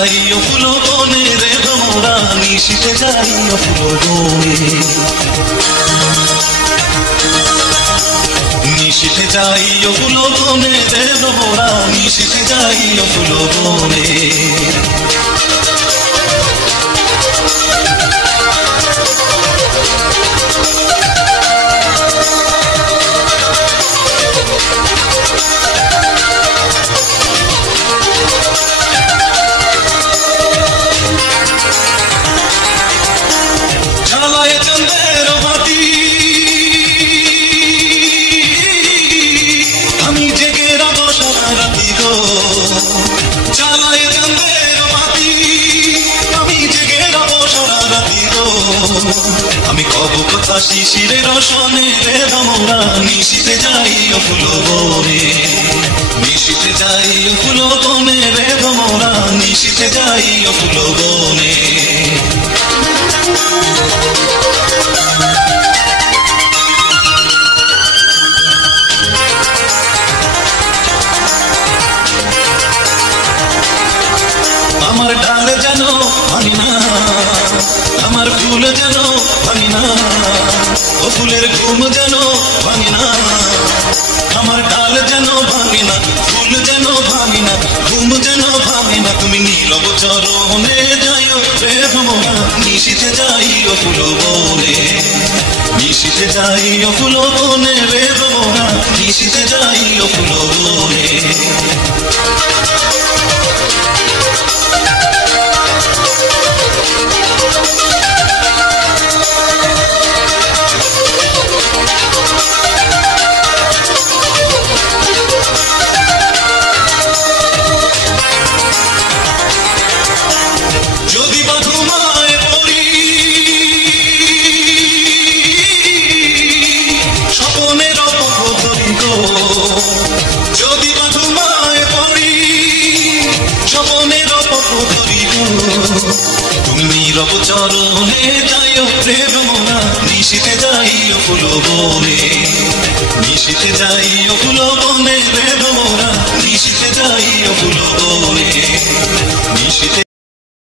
যাই ও ফুল বনে রে ভ্রমরা, নিশিতে যাই ও ফুল বনে। নিশিতে যাই ও ফুল বনে রে ভ্রমরা, নিশিতে যাই ও ফুল বনে। আমি কব কথা শিশিরের রসনে রে ভ্রমরা, নিশিতে যাই ও ফুল বনে। নিশিতে যাই ও ফুল বনে রে ভ্রমরা, নিশিতে যাই ও ফুল বনে। আমার ডাল যেন ভাঙি না, আমার ফুল যেন ভাঙি না, ও ফুলের ঘুম যেন ভাঙি না। আমার ডাল যেন ভাঙি না, ফুল যেন ভাঙি না, ঘুম যেন ভাঙি না। তুমি নীরব চরণে যাইও রে ভ্রমরা, নিশিতে যাই ও ফুল বনে। নিশিতে যাই ও ফুল বনে রে ভ্রমরা, নিশিতে যাই ও ফুল বনে। যদি বা ঘুমায় পড়ি স্বপনের অপধরি গো, যদি বা ঘুমায় পড়ি স্বপনের অপধরি গো, তুমি নীরব চরণে যাইও রে ভ্রমরা, নিশিতে যাই ও ফুল বনে। নিশিতে যাই ও ফুল বনে রে ভ্রমরা, নিশিতে যাই ও ফুল বনে।